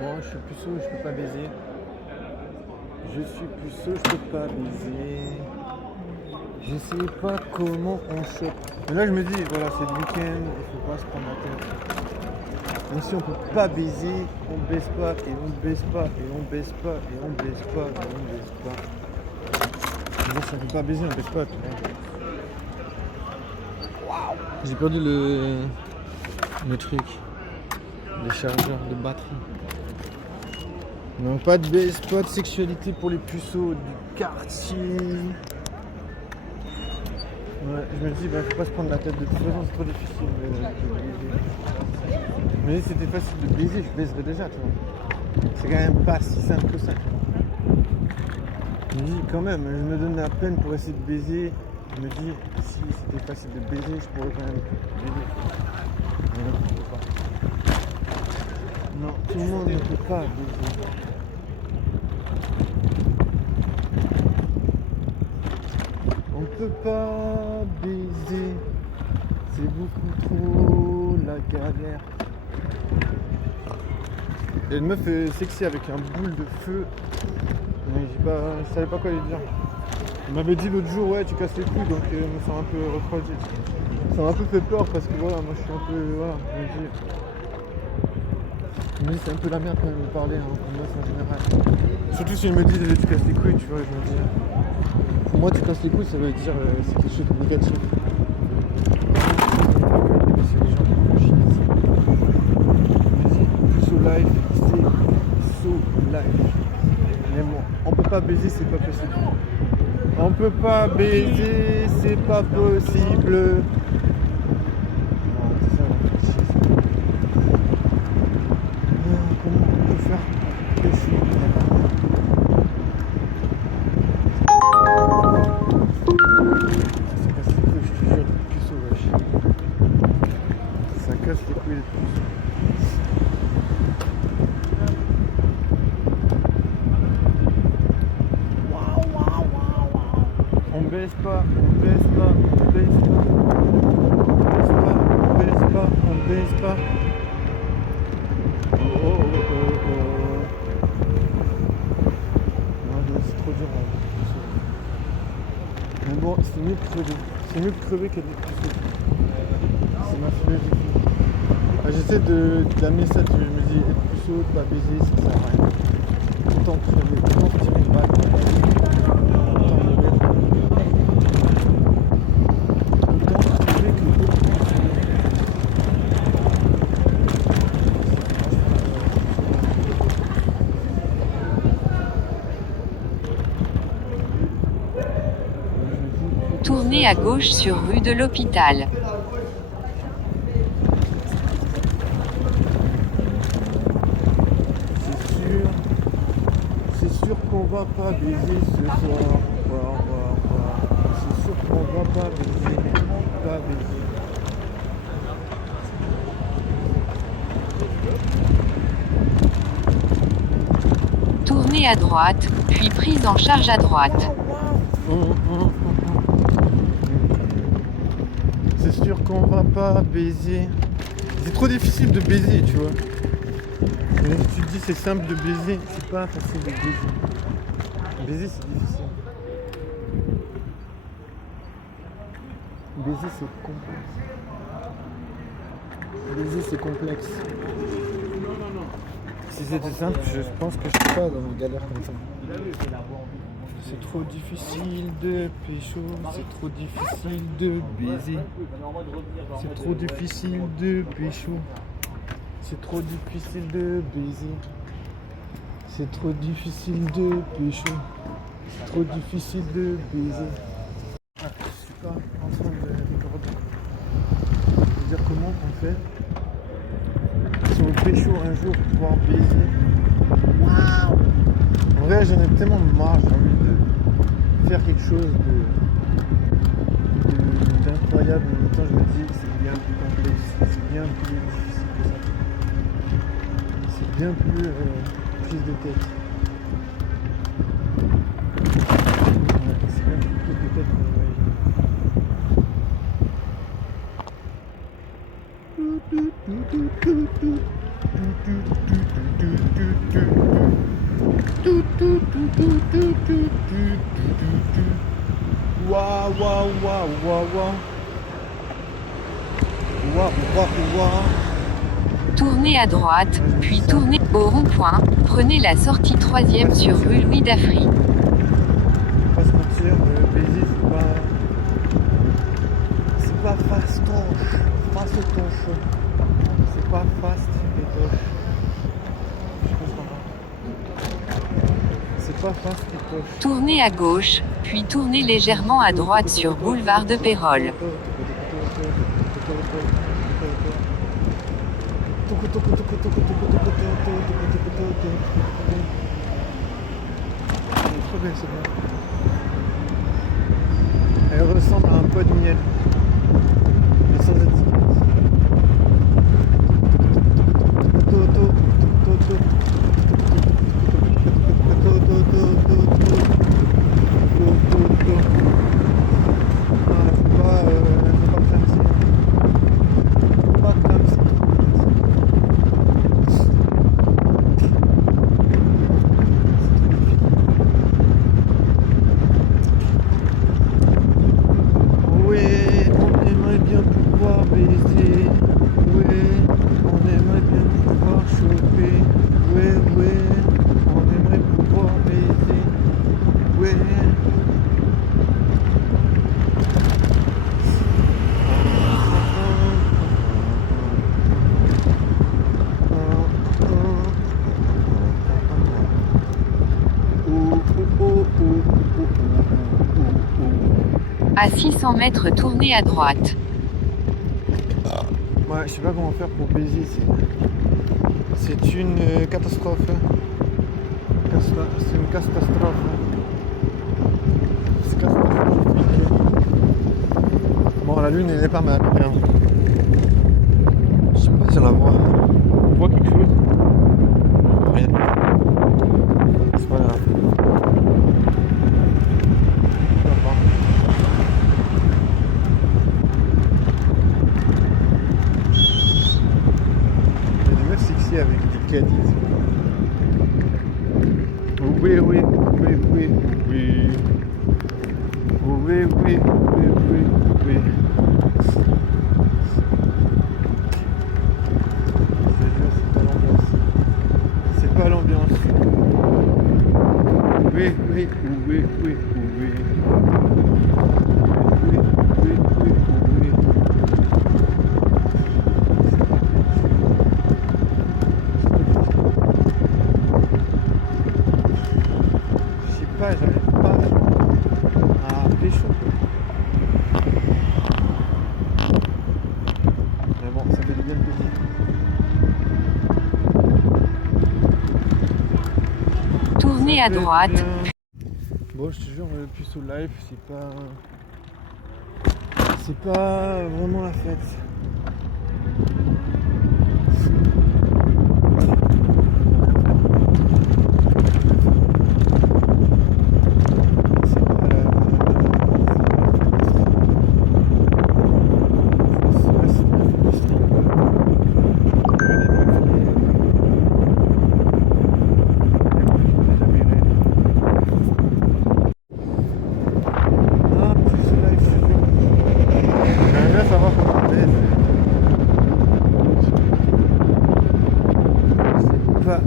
Bon, je suis puceau, je peux pas baiser. Je suis puceau, je peux pas baiser. Je sais pas comment on chope. Mais là, je me dis, voilà, c'est le week-end, il faut pas se prendre la tête. Donc si on peut pas baiser, on baisse pas, et on baisse pas, et on baisse pas, et on baisse pas, et on baisse pas. Moi, si on peut pas baiser, on baisse pas, tu vois. J'ai perdu le truc, les chargeurs de batterie. Non, pas de baisse, pas de sexualité pour les puceaux du quartier. Ouais, je me dis, bah, faut pas se prendre la tête, de toute façon c'est trop difficile de baiser. Mais si c'était facile de baiser, je baiserais déjà, tu vois. C'est quand même pas si simple que ça. Je me dis quand même, je me donne la peine pour essayer de baiser. Je me dis, si c'était facile de baiser, je pourrais quand même baiser. Mais non, je peux pas. Non, tout le monde ne peut pas baiser. On peut pas baiser, c'est beaucoup trop la galère. Il y a une meuf sexy avec un boule de feu, mais je savais pas quoi lui dire. Elle m'avait dit l'autre jour, ouais, tu casses les couilles, donc je me sens un peu refroidi. Ça m'a un peu fait peur parce que voilà, moi je suis un peu, voilà, je me dis c'est un peu la merde quand même de parler, hein, pour moi c'est en général. Surtout si elle me dit tu casses les couilles, tu vois, je me dis. Pour moi, tu casses les couilles, ça veut dire c'est quelque chose de négatif. C'est les gens qui font chier. Je dis, so life, c'est so life. Mais bon, on peut pas baiser, c'est pas possible. On peut pas baiser, c'est pas possible. Non, c'est ça, on fait chier, ça. Comment on peut faire baisser? Ça casse les couilles, je te jure, des puceaux, wesh. Ça casse les couilles, les puceaux. On baisse pas, on baisse pas, on baisse pas. On baisse pas, on baisse pas. Oh, oh, oh, oh, oh. Non, c'est trop dur, hein, les puceaux. Mais bon, c'est mieux de crever. C'est mieux de crever que de puceaux. C'est ma philosophie. Enfin, j'essaie d'amener ça, je me dis, être puceau, pas baiser, ça sert à rien. Autant crever, autant se tirer une balle. Autant mourir. Autant crever que d'autres puceaux. Tournez à gauche sur rue de l'Hôpital. C'est sûr qu'on va pas baiser ce soir. C'est sûr qu'on va pas baiser. Pas baiser. Tournez à droite, puis prise en charge à droite. C'est sûr qu'on va pas baiser. C'est trop difficile de baiser, tu vois. Mais si tu te dis c'est simple de baiser, c'est pas facile de baiser. Baiser c'est difficile. Baiser c'est complexe. Baiser c'est complexe. Si c'était simple, je pense que je serais pas dans une galère comme ça. C'est trop difficile de pécho, c'est trop difficile de baiser. C'est trop difficile de pécho. C'est trop difficile de baiser. C'est trop difficile de pécho. C'est trop difficile de baiser. Ah, je suis pas en train de recorder. Je veux dire comment on fait si on pécho un jour pour pouvoir baiser. Waouh! En vrai j'en ai tellement marre, j'ai envie de faire quelque chose d'incroyable, mais en même temps je me dis que c'est bien plus complexe, c'est bien plus difficile que ça. C'est bien plus prise de tête. Ouais, c'est bien plus prise de tête qu'on imagine. Waouh, waouh, waouh, waouh, waouh. Waouh, waouh, waouh. Tournez à droite, puis tournez au rond-point. Prenez la sortie 3e sur rue Louis Daffry. Pas se mentir, Béziers, c'est pas fastoche. Fastoche. C'est pas fast et toche. Je sais pas ce qu'on a. C'est pas fast et toche. Tournez à gauche, puis tournez légèrement à droite sur boulevard de Pérolle. Trop bien, c'est bon. Elle ressemble à un pot de miel, mais sans étiquette. À 600 mètres, tournez à droite. Ouais, je sais pas comment faire pour Béziers. C'est une catastrophe. C'est une catastrophe. C'est catastrophique. Bon, la lune, elle est pas mal. Regarde. Je sais pas si on la voit. On voit quelque chose? Rien. C'est pas grave. Avec des caddies. Oui, oui, oui, oui, oui. Oui, oui, oui, oui, oui. C'est pas l'ambiance. Oui, oui, oui, oui, oui. Oui, oui, oui, oui. J'arrive pas à pécho. Mais bon, ça fait du bien de pécho. Tournez à droite. Bon, je te jure, le puceau live, c'est pas vraiment la fête. Va